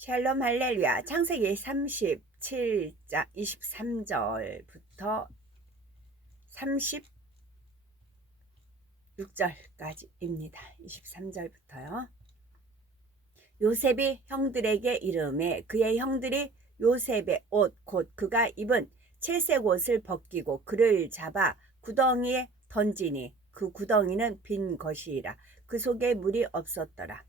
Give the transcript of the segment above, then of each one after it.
샬롬 할렐루야. 창세기 37장 23절부터 36절까지입니다. 23절부터요. 요셉이 형들에게 이르매 그의 형들이 요셉의 옷 곧 그가 입은 칠색 옷을 벗기고 그를 잡아 구덩이에 던지니 그 구덩이는 빈 것이라. 그 속에 물이 없었더라.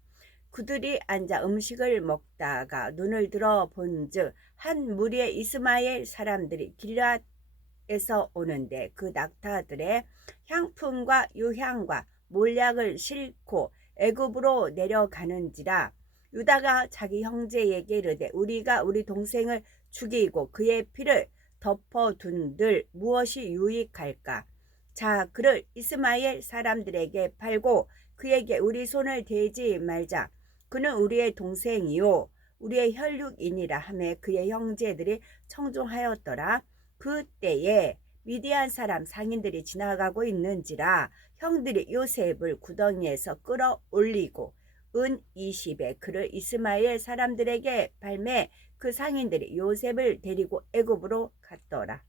그들이 앉아 음식을 먹다가 눈을 들어 본즉 한 무리의 이스마엘 사람들이 길앗에서 오는데 그 낙타들의 향품과 유향과 몰약을 싣고 애굽으로 내려가는지라. 유다가 자기 형제에게 이르되 우리가 우리 동생을 죽이고 그의 피를 덮어둔들 무엇이 유익할까? 자, 그를 이스마엘 사람들에게 팔고 그에게 우리 손을 대지 말자. 그는 우리의 동생이요 우리의 혈육이니라 하며 그의 형제들이 청종하였더라. 그때에 미디안 사람 상인들이 지나가고 있는지라 형들이 요셉을 구덩이에서 끌어올리고 은 20에 그를 이스마엘 사람들에게 팔매 그 상인들이 요셉을 데리고 애굽으로 갔더라.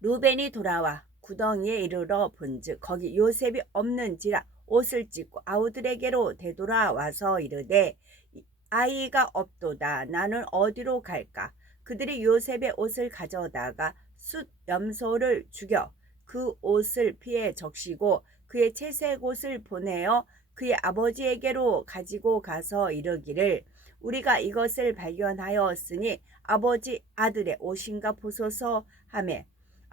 루벤이 돌아와 구덩이에 이르러 본즉 거기 요셉이 없는지라 옷을 찢고 아우들에게로 되돌아와서 이르되 아이가 없도다. 나는 어디로 갈까? 그들이 요셉의 옷을 가져다가 숫 염소를 죽여 그 옷을 피에 적시고 그의 채색 옷을 보내어 그의 아버지에게로 가지고 가서 이르기를 우리가 이것을 발견하였으니 아버지 아들의 옷인가 보소서 하매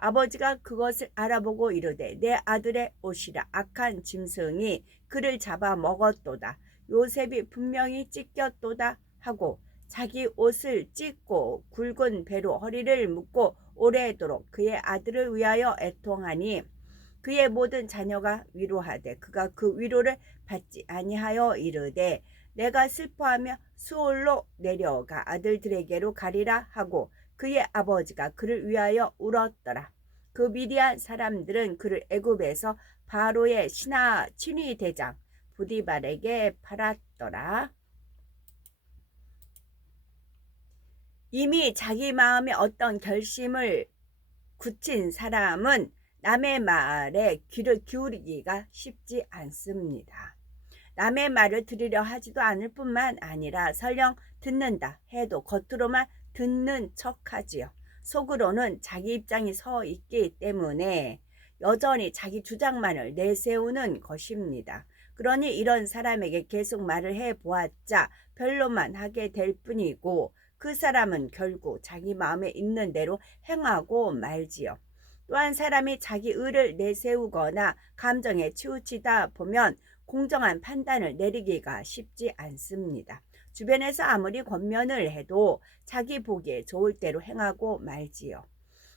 아버지가 그것을 알아보고 이르되 내 아들의 옷이라. 악한 짐승이 그를 잡아 먹었도다. 요셉이 분명히 찢겼도다 하고 자기 옷을 찢고 굵은 배로 허리를 묶고 오래도록 그의 아들을 위하여 애통하니 그의 모든 자녀가 위로하되 그가 그 위로를 받지 아니하여 이르되 내가 슬퍼하며 수올로 내려가 아들들에게로 가리라 하고 그의 아버지가 그를 위하여 울었더라. 그 미디안 사람들은 그를 애굽에서 바로의 신하 친위 대장 부디발에게 팔았더라. 이미 자기 마음에 어떤 결심을 굳힌 사람은 남의 말에 귀를 기울이기가 쉽지 않습니다. 남의 말을 들으려 하지도 않을 뿐만 아니라 설령 듣는다 해도 겉으로만 듣는 척하지요. 속으로는 자기 입장이 서 있기 때문에 여전히 자기 주장만을 내세우는 것입니다. 그러니 이런 사람에게 계속 말을 해보았자 별로만 하게 될 뿐이고 그 사람은 결국 자기 마음에 있는 대로 행하고 말지요. 또한 사람이 자기 의를 내세우거나 감정에 치우치다 보면 공정한 판단을 내리기가 쉽지 않습니다. 주변에서 아무리 권면을 해도 자기 보기에 좋을 대로 행하고 말지요.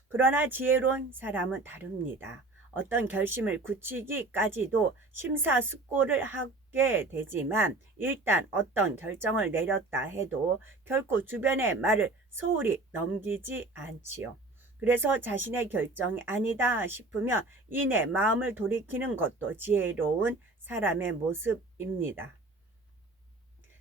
그러나 지혜로운 사람은 다릅니다. 어떤 결심을 굳히기까지도 심사숙고를 하게 되지만 일단 어떤 결정을 내렸다 해도 결코 주변의 말을 소홀히 넘기지 않지요. 그래서 자신의 결정이 아니다 싶으면 이내 마음을 돌이키는 것도 지혜로운 사람의 모습입니다.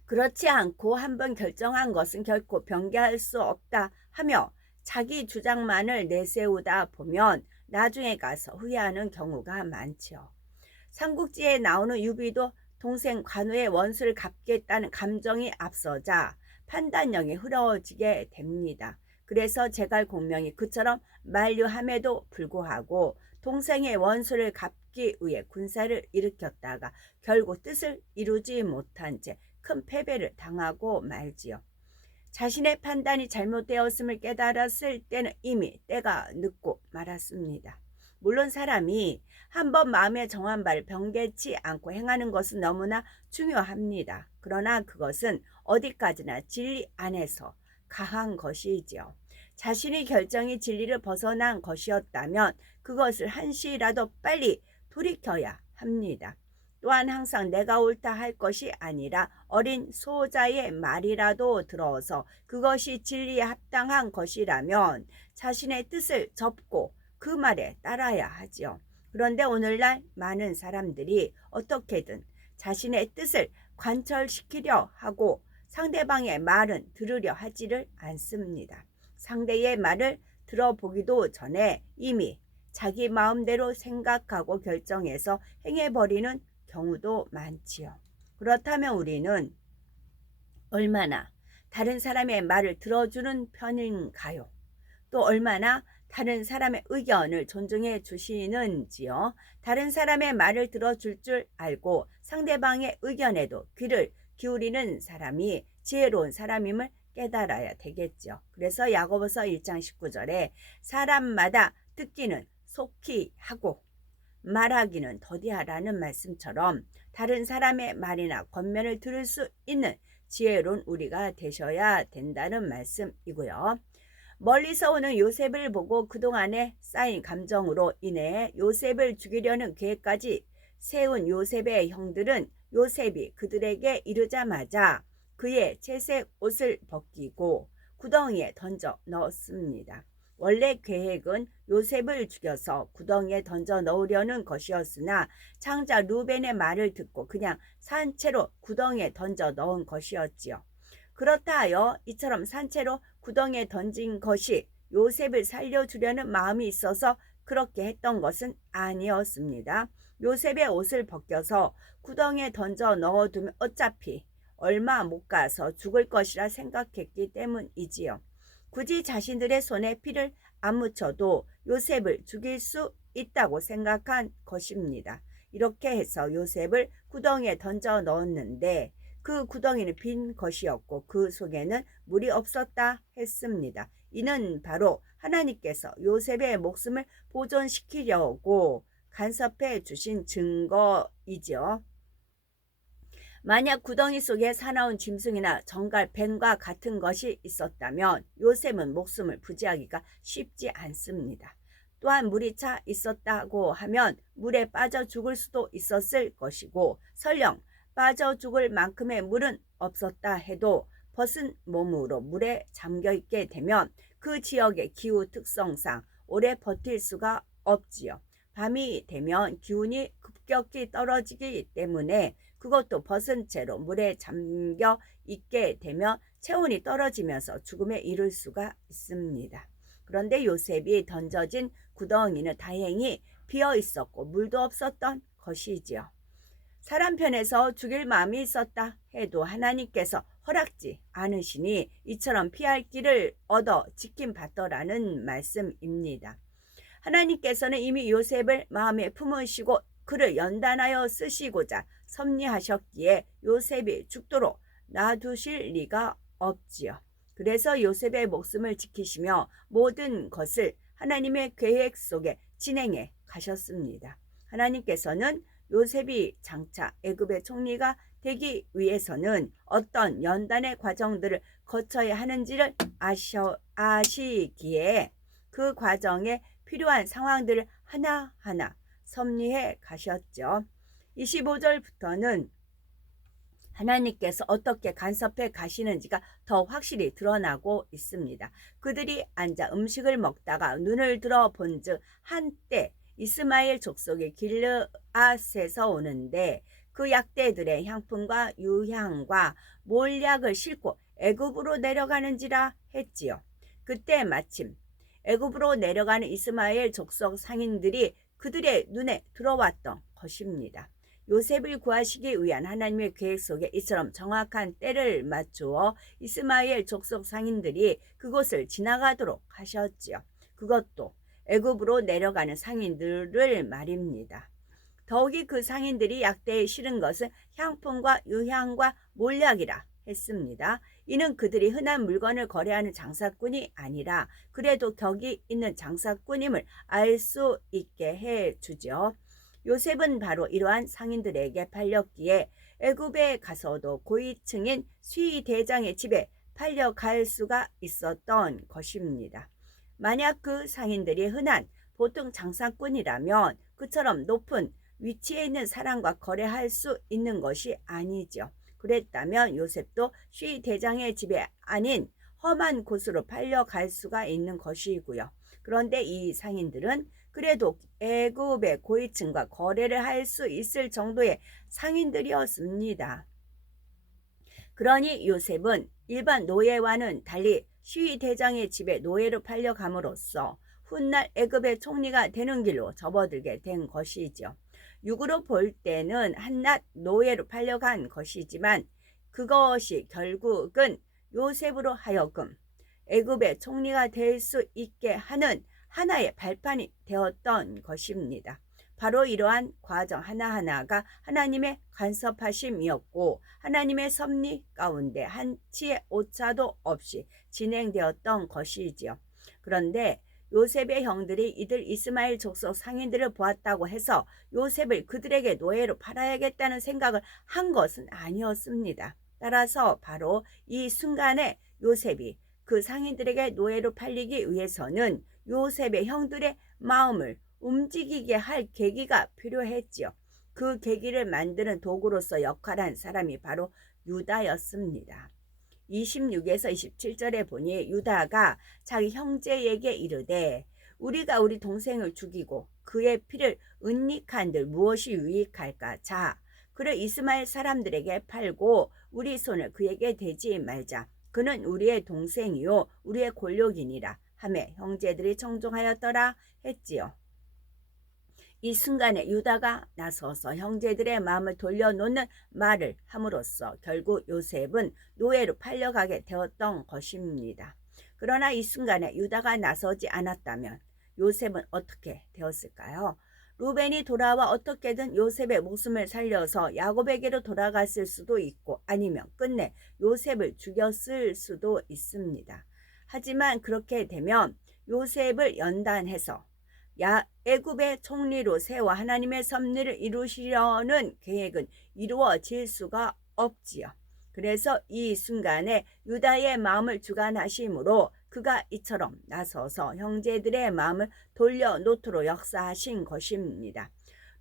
그렇지 않고 한번 결정한 것은 결코 변개할 수 없다 하며 자기 주장만을 내세우다 보면 나중에 가서 후회하는 경우가 많죠. 삼국지에 나오는 유비도 동생 관우의 원수를 갚겠다는 감정이 앞서자 판단력이 흐려지게 됩니다. 그래서 제갈공명이 그처럼 만류함에도 불구하고 동생의 원수를 갚기 위해 군사를 일으켰다가 결국 뜻을 이루지 못한 채 큰 패배를 당하고 말지요. 자신의 판단이 잘못되었음을 깨달았을 때는 이미 때가 늦고 말았습니다. 물론 사람이 한번 마음에 정한 바를 변개치 않고 행하는 것은 너무나 중요합니다. 그러나 그것은 어디까지나 진리 안에서 가한 것이지요. 자신의 결정이 진리를 벗어난 것이었다면 그것을 한시라도 빨리 돌이켜야 합니다. 또한 항상 내가 옳다 할 것이 아니라 어린 소자의 말이라도 들어서 그것이 진리에 합당한 것이라면 자신의 뜻을 접고 그 말에 따라야 하지요. 그런데 오늘날 많은 사람들이 어떻게든 자신의 뜻을 관철시키려 하고 상대방의 말은 들으려 하지를 않습니다. 상대의 말을 들어보기도 전에 이미 자기 마음대로 생각하고 결정해서 행해버리는 경우도 많지요. 그렇다면 우리는 얼마나 다른 사람의 말을 들어주는 편인가요? 또 얼마나 다른 사람의 의견을 존중해 주시는지요? 다른 사람의 말을 들어줄 줄 알고 상대방의 의견에도 귀를 기울이는 사람이 지혜로운 사람임을 깨달아야 되겠죠. 그래서 야고보서 1장 19절에 사람마다 듣기는 속히 하고 말하기는 더디하라는 말씀처럼 다른 사람의 말이나 권면을 들을 수 있는 지혜로운 우리가 되셔야 된다는 말씀이고요. 멀리서 오는 요셉을 보고 그동안에 쌓인 감정으로 인해 요셉을 죽이려는 계획까지 세운 요셉의 형들은 요셉이 그들에게 이르자마자 그의 채색 옷을 벗기고 구덩이에 던져 넣었습니다. 원래 계획은 요셉을 죽여서 구덩이에 던져 넣으려는 것이었으나 창자 루벤의 말을 듣고 그냥 산채로 구덩이에 던져 넣은 것이었지요. 그렇다 하여 이처럼 산채로 구덩이에 던진 것이 요셉을 살려주려는 마음이 있어서 그렇게 했던 것은 아니었습니다. 요셉의 옷을 벗겨서 구덩이에 던져 넣어두면 어차피 얼마 못 가서 죽을 것이라 생각했기 때문이지요. 굳이 자신들의 손에 피를 안 묻혀도 요셉을 죽일 수 있다고 생각한 것입니다. 이렇게 해서 요셉을 구덩이에 던져 넣었는데 그 구덩이는 빈 것이었고 그 속에는 물이 없었다 했습니다. 이는 바로 하나님께서 요셉의 목숨을 보존시키려고 간섭해 주신 증거이죠. 만약 구덩이 속에 사나운 짐승이나 정갈 뱀과 같은 것이 있었다면 요셉은 목숨을 부지하기가 쉽지 않습니다. 또한 물이 차 있었다고 하면 물에 빠져 죽을 수도 있었을 것이고 설령 빠져 죽을 만큼의 물은 없었다 해도 벗은 몸으로 물에 잠겨 있게 되면 그 지역의 기후 특성상 오래 버틸 수가 없지요. 밤이 되면 기온이 급격히 떨어지기 때문에 그것도 벗은 채로 물에 잠겨 있게 되면 체온이 떨어지면서 죽음에 이를 수가 있습니다. 그런데 요셉이 던져진 구덩이는 다행히 비어 있었고 물도 없었던 것이지요. 사람 편에서 죽일 마음이 있었다 해도 하나님께서 허락지 않으시니 이처럼 피할 길을 얻어 지킴받더라는 말씀입니다. 하나님께서는 이미 요셉을 마음에 품으시고 그를 연단하여 쓰시고자 섭리하셨기에 요셉이 죽도록 놔두실 리가 없지요. 그래서 요셉의 목숨을 지키시며 모든 것을 하나님의 계획 속에 진행해 가셨습니다. 하나님께서는 요셉이 장차 애굽의 총리가 되기 위해서는 어떤 연단의 과정들을 거쳐야 하는지를 아시기에 그 과정에 필요한 상황들을 하나하나 섭리해 가셨죠. 25절부터는 하나님께서 어떻게 간섭해 가시는지가 더 확실히 드러나고 있습니다. 그들이 앉아 음식을 먹다가 눈을 들어 본즉 한때 이스마엘 족속의 길르앗에서 오는데 그 약대들의 향품과 유향과 몰약을 싣고 애굽으로 내려가는지라 했지요. 그때 마침 애굽으로 내려가는 이스마엘 족속 상인들이 그들의 눈에 들어왔던 것입니다. 요셉을 구하시기 위한 하나님의 계획 속에 이처럼 정확한 때를 맞추어 이스마엘 족속 상인들이 그곳을 지나가도록 하셨지요. 그것도 애굽으로 내려가는 상인들을 말입니다. 더욱이 그 상인들이 약대에 실은 것은 향품과 유향과 몰약이라 했습니다. 이는 그들이 흔한 물건을 거래하는 장사꾼이 아니라 그래도 격이 있는 장사꾼임을 알 수 있게 해주죠. 요셉은 바로 이러한 상인들에게 팔렸기에 애굽에 가서도 고위층인 수의 대장의 집에 팔려갈 수가 있었던 것입니다. 만약 그 상인들이 흔한 보통 장사꾼이라면 그처럼 높은 위치에 있는 사람과 거래할 수 있는 것이 아니죠. 그랬다면 요셉도 수의 대장의 집에 아닌 험한 곳으로 팔려갈 수가 있는 것이고요. 그런데 이 상인들은 그래도 애굽의 고위층과 거래를 할 수 있을 정도의 상인들이었습니다. 그러니 요셉은 일반 노예와는 달리 시위대장의 집에 노예로 팔려감으로써 훗날 애굽의 총리가 되는 길로 접어들게 된 것이죠. 육으로 볼 때는 한낱 노예로 팔려간 것이지만 그것이 결국은 요셉으로 하여금 애굽의 총리가 될 수 있게 하는 하나의 발판이 되었던 것입니다. 바로 이러한 과정 하나하나가 하나님의 간섭하심이었고 하나님의 섭리 가운데 한치의 오차도 없이 진행되었던 것이지요. 그런데 요셉의 형들이 이들 이스마엘 족속 상인들을 보았다고 해서 요셉을 그들에게 노예로 팔아야겠다는 생각을 한 것은 아니었습니다. 따라서 바로 이 순간에 요셉이 그 상인들에게 노예로 팔리기 위해서는 요셉의 형들의 마음을 움직이게 할 계기가 필요했지요. 그 계기를 만드는 도구로서 역할한 사람이 바로 유다였습니다. 26에서 27절에 보니 유다가 자기 형제에게 이르되 우리가 우리 동생을 죽이고 그의 피를 은닉한들 무엇이 유익할까? 자, 그를 이스마엘 사람들에게 팔고 우리 손을 그에게 대지 말자. 그는 우리의 동생이요 우리의 골욕이니라 하매 형제들이 청종하였더라 했지요. 이 순간에 유다가 나서서 형제들의 마음을 돌려놓는 말을 함으로써 결국 요셉은 노예로 팔려가게 되었던 것입니다. 그러나 이 순간에 유다가 나서지 않았다면 요셉은 어떻게 되었을까요? 루벤이 돌아와 어떻게든 요셉의 목숨을 살려서 야곱에게로 돌아갔을 수도 있고 아니면 끝내 요셉을 죽였을 수도 있습니다. 하지만 그렇게 되면 요셉을 연단해서 애굽의 총리로 세워 하나님의 섭리를 이루시려는 계획은 이루어질 수가 없지요. 그래서 이 순간에 유다의 마음을 주관하심으로 그가 이처럼 나서서 형제들의 마음을 돌려놓도록 역사하신 것입니다.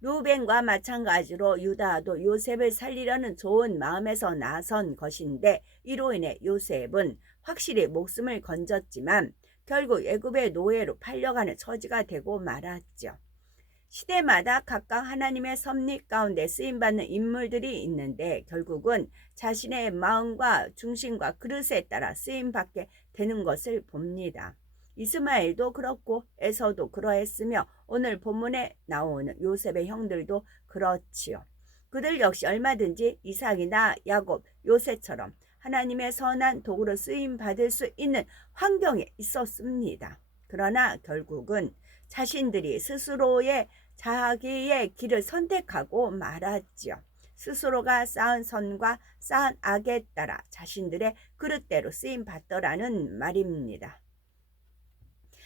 루벤과 마찬가지로 유다도 요셉을 살리려는 좋은 마음에서 나선 것인데 이로 인해 요셉은 확실히 목숨을 건졌지만 결국 애굽의 노예로 팔려가는 처지가 되고 말았죠. 시대마다 각각 하나님의 섭리 가운데 쓰임받는 인물들이 있는데 결국은 자신의 마음과 중심과 그릇에 따라 쓰임받게 되는 것을 봅니다. 이스마엘도 그렇고 에서도 그러했으며 오늘 본문에 나오는 요셉의 형들도 그렇지요. 그들 역시 얼마든지 이삭이나 야곱, 요셉처럼 하나님의 선한 도구로 쓰임받을 수 있는 환경에 있었습니다. 그러나 결국은 자신들이 스스로의 자기의 길을 선택하고 말았지요. 스스로가 쌓은 선과 쌓은 악에 따라 자신들의 그릇대로 쓰임받더라는 말입니다.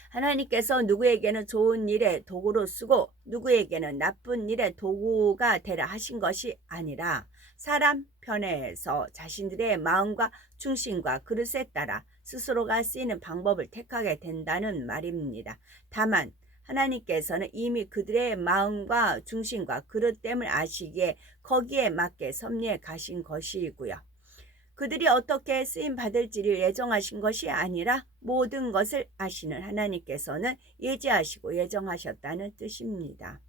하나님께서 누구에게는 좋은 일의 도구로 쓰고 누구에게는 나쁜 일의 도구가 되라 하신 것이 아니라 사람 편에서 자신들의 마음과 중심과 그릇에 따라 스스로가 쓰이는 방법을 택하게 된다는 말입니다. 다만 하나님께서는 이미 그들의 마음과 중심과 그릇됨을 아시기에 거기에 맞게 섭리해 가신 것이고요. 그들이 어떻게 쓰임받을지를 예정하신 것이 아니라 모든 것을 아시는 하나님께서는 예지하시고 예정하셨다는 뜻입니다.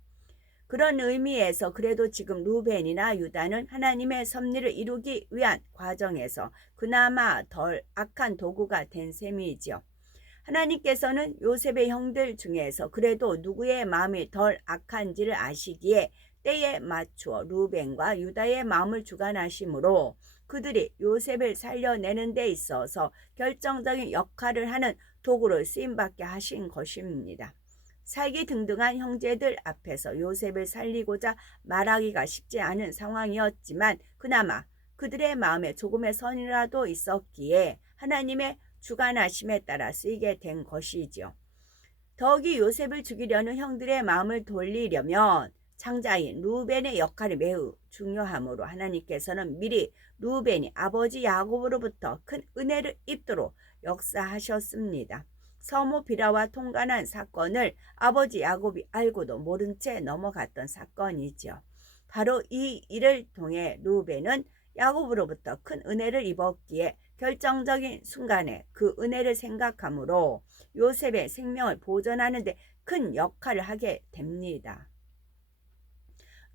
그런 의미에서 그래도 지금 루벤이나 유다는 하나님의 섭리를 이루기 위한 과정에서 그나마 덜 악한 도구가 된 셈이지요. 하나님께서는 요셉의 형들 중에서 그래도 누구의 마음이 덜 악한지를 아시기에 때에 맞추어 루벤과 유다의 마음을 주관하시므로 그들이 요셉을 살려내는 데 있어서 결정적인 역할을 하는 도구로 쓰임받게 하신 것입니다. 살기 등등한 형제들 앞에서 요셉을 살리고자 말하기가 쉽지 않은 상황이었지만 그나마 그들의 마음에 조금의 선이라도 있었기에 하나님의 주관하심에 따라 쓰이게 된 것이지요. 더욱이 요셉을 죽이려는 형들의 마음을 돌리려면 창자인 루벤의 역할이 매우 중요하므로 하나님께서는 미리 루벤이 아버지 야곱으로부터 큰 은혜를 입도록 역사하셨습니다. 서모 비라와 통관한 사건을 아버지 야곱이 알고도 모른 채 넘어갔던 사건이죠. 바로 이 일을 통해 루벤은 야곱으로부터 큰 은혜를 입었기에 결정적인 순간에 그 은혜를 생각하므로 요셉의 생명을 보존하는 데 큰 역할을 하게 됩니다.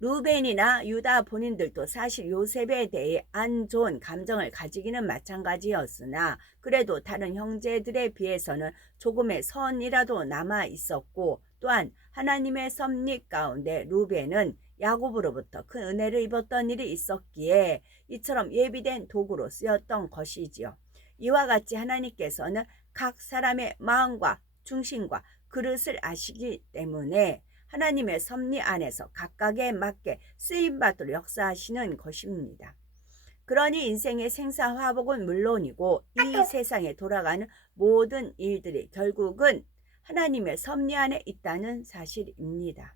루벤이나 유다 본인들도 사실 요셉에 대해 안 좋은 감정을 가지기는 마찬가지였으나 그래도 다른 형제들에 비해서는 조금의 선이라도 남아 있었고, 또한 하나님의 섭리 가운데 루벤은 야곱으로부터 큰 은혜를 입었던 일이 있었기에 이처럼 예비된 도구로 쓰였던 것이지요. 이와 같이 하나님께서는 각 사람의 마음과 중심과 그릇을 아시기 때문에 하나님의 섭리 안에서 각각에 맞게 쓰임받도록 역사하시는 것입니다. 그러니 인생의 생사화복은 물론이고 이 세상에 돌아가는 모든 일들이 결국은 하나님의 섭리 안에 있다는 사실입니다.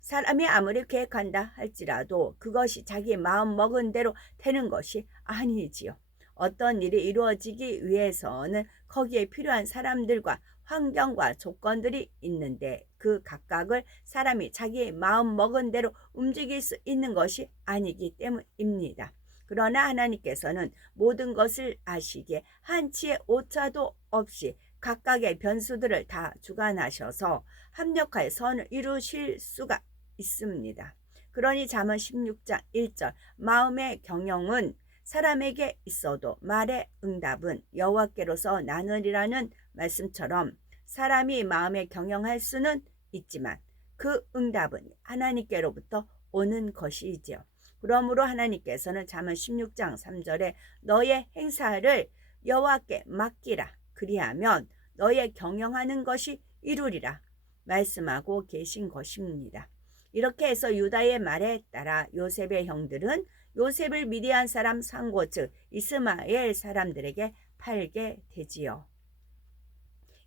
사람이 아무리 계획한다 할지라도 그것이 자기 마음 먹은 대로 되는 것이 아니지요. 어떤 일이 이루어지기 위해서는 거기에 필요한 사람들과 환경과 조건들이 있는데 그 각각을 사람이 자기 마음 먹은 대로 움직일 수 있는 것이 아니기 때문입니다. 그러나 하나님께서는 모든 것을 아시기에 한치의 오차도 없이 각각의 변수들을 다 주관하셔서 합력하여 선을 이루실 수가 있습니다. 그러니 잠언 16장 1절 마음의 경영은 사람에게 있어도 말의 응답은 여호와께로서 나느니라는 말씀처럼 사람이 마음에 경영할 수는 있지만 그 응답은 하나님께로부터 오는 것이지요. 그러므로 하나님께서는 잠언 16장 3절에 너의 행사를 여호와께 맡기라 그리하면 너의 경영하는 것이 이루리라 말씀하고 계신 것입니다. 이렇게 해서 유다의 말에 따라 요셉의 형들은 요셉을 미디안 사람 상고 즉 이스마엘 사람들에게 팔게 되지요.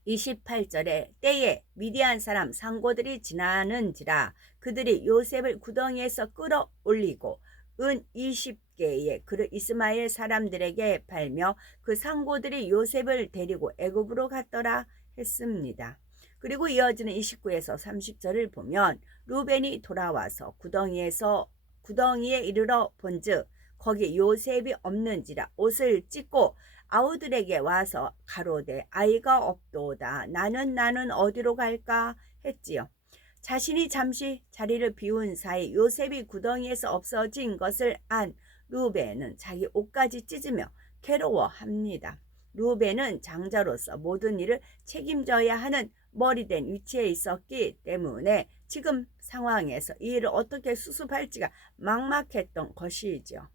28절에 때에 미디안 사람 상고들이 지나는지라 그들이 요셉을 구덩이에서 끌어올리고 은 20개의 그릇 이스마엘 사람들에게 팔며 그 상고들이 요셉을 데리고 애굽으로 갔더라 했습니다. 그리고 이어지는 29에서 30절을 보면 루벤이 돌아와서 구덩이에 이르러 본즉 거기 요셉이 없는지라 옷을 찢고 아우들에게 와서 가로되 아이가 없도다 나는 어디로 갈까 했지요. 자신이 잠시 자리를 비운 사이 요셉이 구덩이에서 없어진 것을 안 루벤은 자기 옷까지 찢으며 괴로워합니다. 루벤은 장자로서 모든 일을 책임져야 하는 머리된 위치에 있었기 때문에 지금 상황에서 이 일을 어떻게 수습할지가 막막했던 것이죠.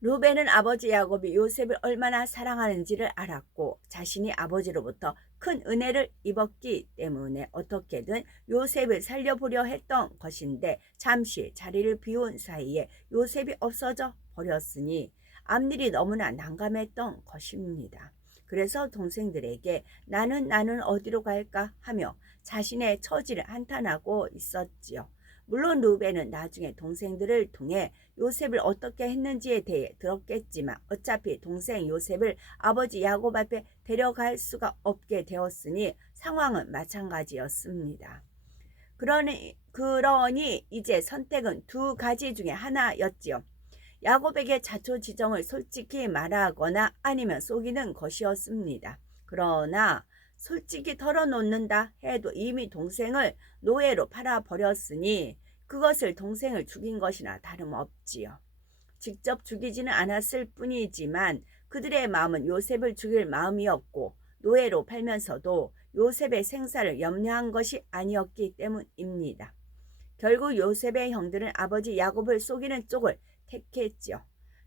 루벤은 아버지 야곱이 요셉을 얼마나 사랑하는지를 알았고 자신이 아버지로부터 큰 은혜를 입었기 때문에 어떻게든 요셉을 살려보려 했던 것인데 잠시 자리를 비운 사이에 요셉이 없어져 버렸으니 앞일이 너무나 난감했던 것입니다. 그래서 동생들에게 나는 어디로 갈까 하며 자신의 처지를 한탄하고 있었지요. 물론 루벤은 나중에 동생들을 통해 요셉을 어떻게 했는지에 대해 들었겠지만 어차피 동생 요셉을 아버지 야곱 앞에 데려갈 수가 없게 되었으니 상황은 마찬가지였습니다. 그러니 이제 선택은 두 가지 중에 하나였지요. 야곱에게 자초지종을 솔직히 말하거나 아니면 속이는 것이었습니다. 그러나 솔직히 털어놓는다 해도 이미 동생을 노예로 팔아버렸으니 그것을 동생을 죽인 것이나 다름없지요. 직접 죽이지는 않았을 뿐이지만 그들의 마음은 요셉을 죽일 마음이었고 노예로 팔면서도 요셉의 생사를 염려한 것이 아니었기 때문입니다. 결국 요셉의 형들은 아버지 야곱을 속이는 쪽을 택했죠.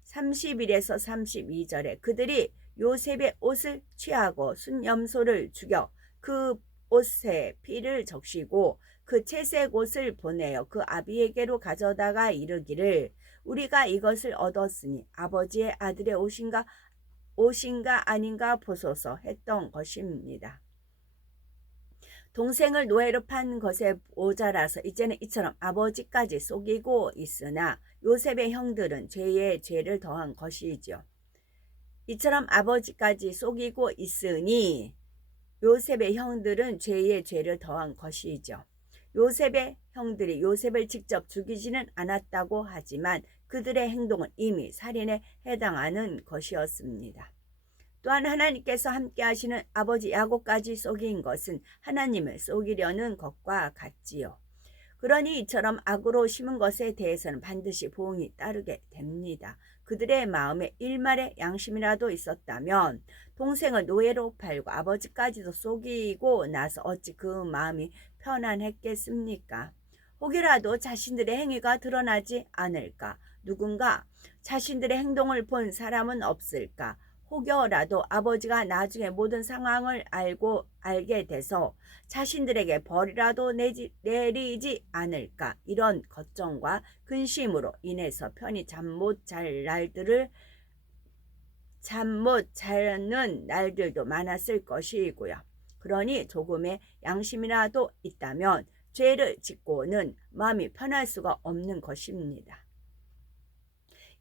31에서 32절에 그들이 요셉의 옷을 취하고 순염소를 죽여 그 옷에 피를 적시고 그 채색 옷을 보내어 그 아비에게로 가져다가 이르기를 우리가 이것을 얻었으니 아버지의 아들의 옷인가 아닌가 보소서 했던 것입니다. 동생을 노예로 판 것에 모자라서 이제는 이처럼 아버지까지 속이고 있으나 요셉의 형들은 죄에 죄를 더한 것이죠. 이처럼 아버지까지 속이고 있으니 요셉의 형들은 죄에 죄를 더한 것이죠. 요셉의 형들이 요셉을 직접 죽이지는 않았다고 하지만 그들의 행동은 이미 살인에 해당하는 것이었습니다. 또한 하나님께서 함께 하시는 아버지 야곱까지 속인 것은 하나님을 속이려는 것과 같지요. 그러니 이처럼 악으로 심은 것에 대해서는 반드시 보응이 따르게 됩니다. 그들의 마음에 일말의 양심이라도 있었다면 동생을 노예로 팔고 아버지까지도 속이고 나서 어찌 그 마음이 편안했겠습니까? 혹이라도 자신들의 행위가 드러나지 않을까? 누군가 자신들의 행동을 본 사람은 없을까? 혹여라도 아버지가 나중에 모든 상황을 알게 돼서 자신들에게 벌이라도 내리지 않을까? 이런 걱정과 근심으로 인해서 편히 잠 못 자는 날들도 많았을 것이고요. 그러니 조금의 양심이라도 있다면 죄를 짓고는 마음이 편할 수가 없는 것입니다.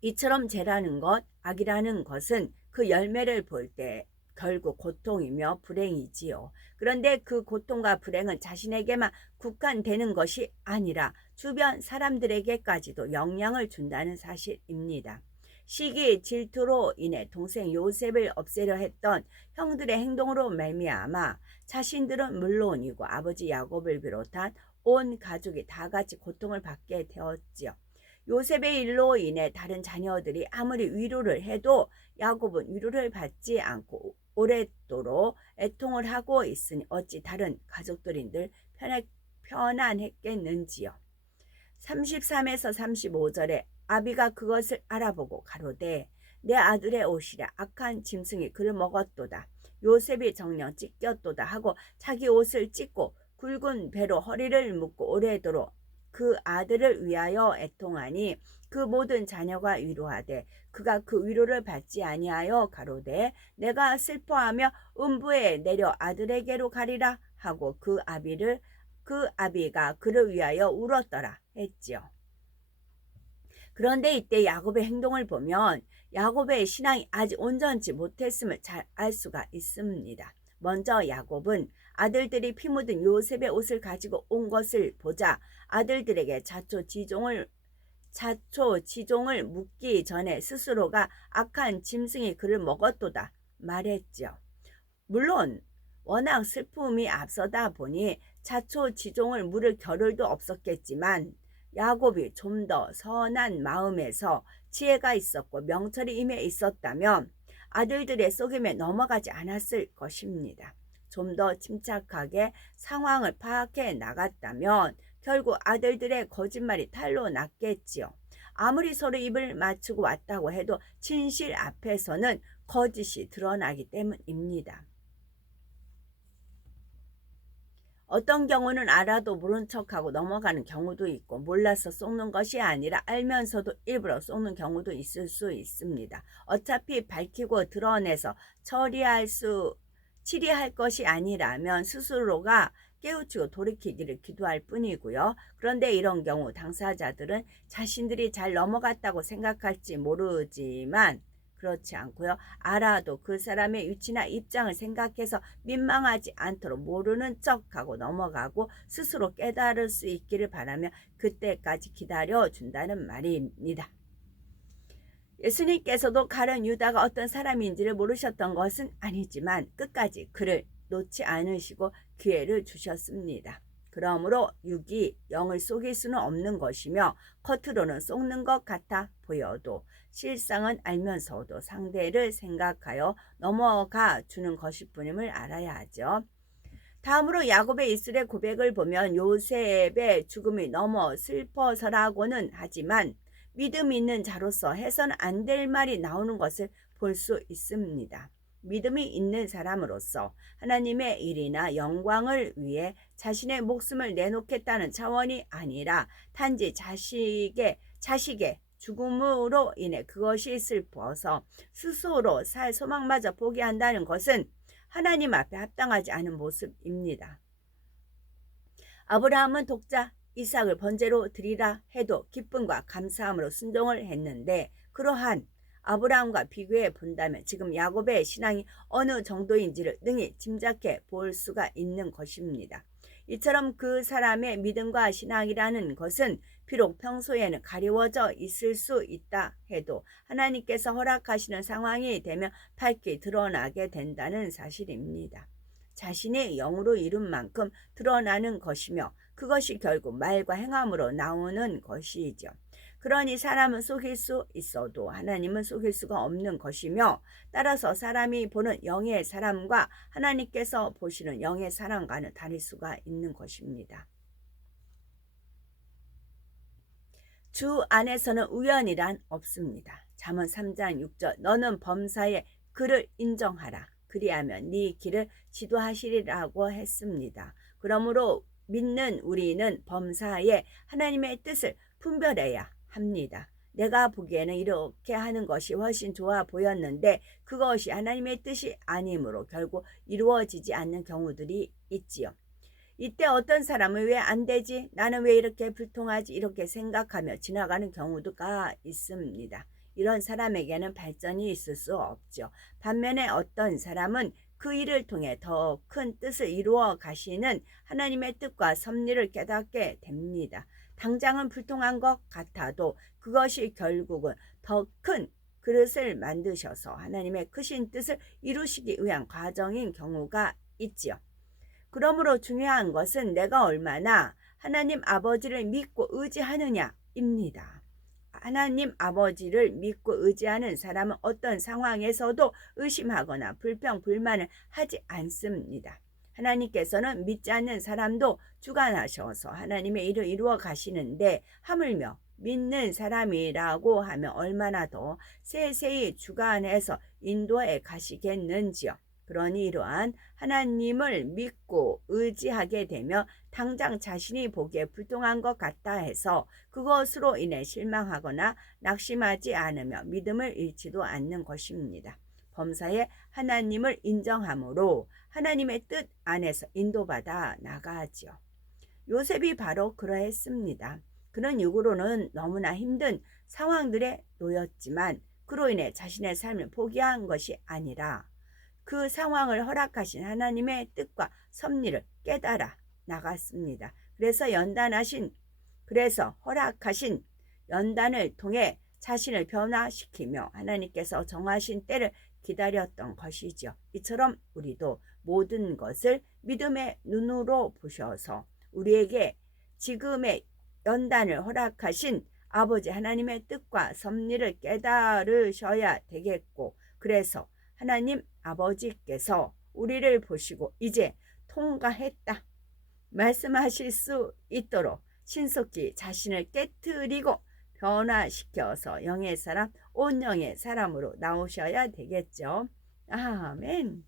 이처럼 죄라는 것, 악이라는 것은 그 열매를 볼 때 결국 고통이며 불행이지요. 그런데 그 고통과 불행은 자신에게만 국한되는 것이 아니라 주변 사람들에게까지도 영향을 준다는 사실입니다. 시기 질투로 인해 동생 요셉을 없애려 했던 형들의 행동으로 말미암아 자신들은 물론이고 아버지 야곱을 비롯한 온 가족이 다 같이 고통을 받게 되었지요. 요셉의 일로 인해 다른 자녀들이 아무리 위로를 해도 야곱은 위로를 받지 않고 오랫도록 애통을 하고 있으니 어찌 다른 가족들인들 편안했겠는지요. 33에서 35절에 아비가 그것을 알아보고 가로되 내 아들의 옷이라 악한 짐승이 그를 먹었도다. 요셉이 정녕 찢겼도다 하고 자기 옷을 찢고 굵은 배로 허리를 묶고 오래도록 그 아들을 위하여 애통하니 그 모든 자녀가 위로하되 그가 그 위로를 받지 아니하여 가로되 내가 슬퍼하며 음부에 내려 아들에게로 가리라 하고 그 아비가 그를 위하여 울었더라 했지요. 그런데 이때 야곱의 행동을 보면 야곱의 신앙이 아직 온전치 못했음을 잘 알 수가 있습니다. 먼저 야곱은 아들들이 피 묻은 요셉의 옷을 가지고 온 것을 보자 아들들에게 자초지종을 묻기 전에 스스로가 악한 짐승이 그를 먹었도다 말했죠. 물론 워낙 슬픔이 앞서다 보니 자초지종을 물을 겨를도 없었겠지만 야곱이 좀 더 선한 마음에서 지혜가 있었고 명철이 임해 있었다면 아들들의 속임에 넘어가지 않았을 것입니다. 좀 더 침착하게 상황을 파악해 나갔다면 결국 아들들의 거짓말이 탈로 났겠지요. 아무리 서로 입을 맞추고 왔다고 해도 진실 앞에서는 거짓이 드러나기 때문입니다. 어떤 경우는 알아도 모른 척하고 넘어가는 경우도 있고 몰라서 속는 것이 아니라 알면서도 일부러 속는 경우도 있을 수 있습니다. 어차피 밝히고 드러내서 치리할 것이 아니라면 스스로가 깨우치고 돌이키기를 기도할 뿐이고요. 그런데 이런 경우 당사자들은 자신들이 잘 넘어갔다고 생각할지 모르지만 그렇지 않고요. 알아도 그 사람의 위치나 입장을 생각해서 민망하지 않도록 모르는 척하고 넘어가고 스스로 깨달을 수 있기를 바라며 그때까지 기다려준다는 말입니다. 예수님께서도 가룟 유다가 어떤 사람인지를 모르셨던 것은 아니지만 끝까지 그를 놓지 않으시고 기회를 주셨습니다. 그러므로 육이 영을 속일 수는 없는 것이며 겉으로는 속는 것 같아 보여도 실상은 알면서도 상대를 생각하여 넘어가 주는 것일 뿐임을 알아야 하죠. 다음으로 야곱의 이슬의 고백을 보면 요셉의 죽음이 너무 슬퍼서라고는 하지만 믿음 있는 자로서 해서는 안 될 말이 나오는 것을 볼 수 있습니다. 믿음이 있는 사람으로서 하나님의 일이나 영광을 위해 자신의 목숨을 내놓겠다는 차원이 아니라 단지 자식의 죽음으로 인해 그것이 슬퍼서 스스로 살 소망마저 포기한다는 것은 하나님 앞에 합당하지 않은 모습입니다. 아브라함은 독자 이삭을 번제로 드리라 해도 기쁨과 감사함으로 순종을 했는데 그러한 아브라함과 비교해 본다면 지금 야곱의 신앙이 어느 정도인지를 능히 짐작해 볼 수가 있는 것입니다. 이처럼 그 사람의 믿음과 신앙이라는 것은 비록 평소에는 가리워져 있을 수 있다 해도 하나님께서 허락하시는 상황이 되면 밝게 드러나게 된다는 사실입니다. 자신의 영으로 이룬 만큼 드러나는 것이며 그것이 결국 말과 행함으로 나오는 것이죠. 그러니 사람은 속일 수 있어도 하나님은 속일 수가 없는 것이며, 따라서 사람이 보는 영의 사람과 하나님께서 보시는 영의 사람과는 다를 수가 있는 것입니다. 주 안에서는 우연이란 없습니다. 잠언 3장 6절 너는 범사에 그를 인정하라. 그리하면 네 길을 지도하시리라고 했습니다. 그러므로 믿는 우리는 범사에 하나님의 뜻을 분별해야 합니다. 내가 보기에는 이렇게 하는 것이 훨씬 좋아 보였는데 그것이 하나님의 뜻이 아니므로 결국 이루어지지 않는 경우들이 있지요. 이때 어떤 사람은 왜 안 되지? 나는 왜 이렇게 불통하지? 이렇게 생각하며 지나가는 경우가 있습니다. 이런 사람에게는 발전이 있을 수 없죠. 반면에 어떤 사람은 그 일을 통해 더 큰 뜻을 이루어 가시는 하나님의 뜻과 섭리를 깨닫게 됩니다. 당장은 불통한 것 같아도 그것이 결국은 더 큰 그릇을 만드셔서 하나님의 크신 뜻을 이루시기 위한 과정인 경우가 있지요. 그러므로 중요한 것은 내가 얼마나 하나님 아버지를 믿고 의지하느냐입니다. 하나님 아버지를 믿고 의지하는 사람은 어떤 상황에서도 의심하거나 불평, 불만을 하지 않습니다. 하나님께서는 믿지 않는 사람도 주관하셔서 하나님의 일을 이루어 가시는데 하물며 믿는 사람이라고 하면 얼마나 더 세세히 주관해서 인도해 가시겠는지요. 그러니 이러한 하나님을 믿고 의지하게 되며 당장 자신이 보기에 불통한 것 같다 해서 그것으로 인해 실망하거나 낙심하지 않으며 믿음을 잃지도 않는 것입니다. 범사에 하나님을 인정함으로 하나님의 뜻 안에서 인도받아 나가지요. 요셉이 바로 그러했습니다. 그는 육으로는 너무나 힘든 상황들에 놓였지만 그로 인해 자신의 삶을 포기한 것이 아니라 그 상황을 허락하신 하나님의 뜻과 섭리를 깨달아 나갔습니다. 그래서 허락하신 연단을 통해 자신을 변화시키며 하나님께서 정하신 때를 기다렸던 것이죠. 이처럼 우리도 모든 것을 믿음의 눈으로 보셔서 우리에게 지금의 연단을 허락하신 아버지 하나님의 뜻과 섭리를 깨달으셔야 되겠고, 그래서 하나님 아버지께서 우리를 보시고 이제 통과했다 말씀하실 수 있도록 신속히 자신을 깨트리고 변화시켜서 영의 사람, 온 영의 사람으로 나오셔야 되겠죠. 아멘.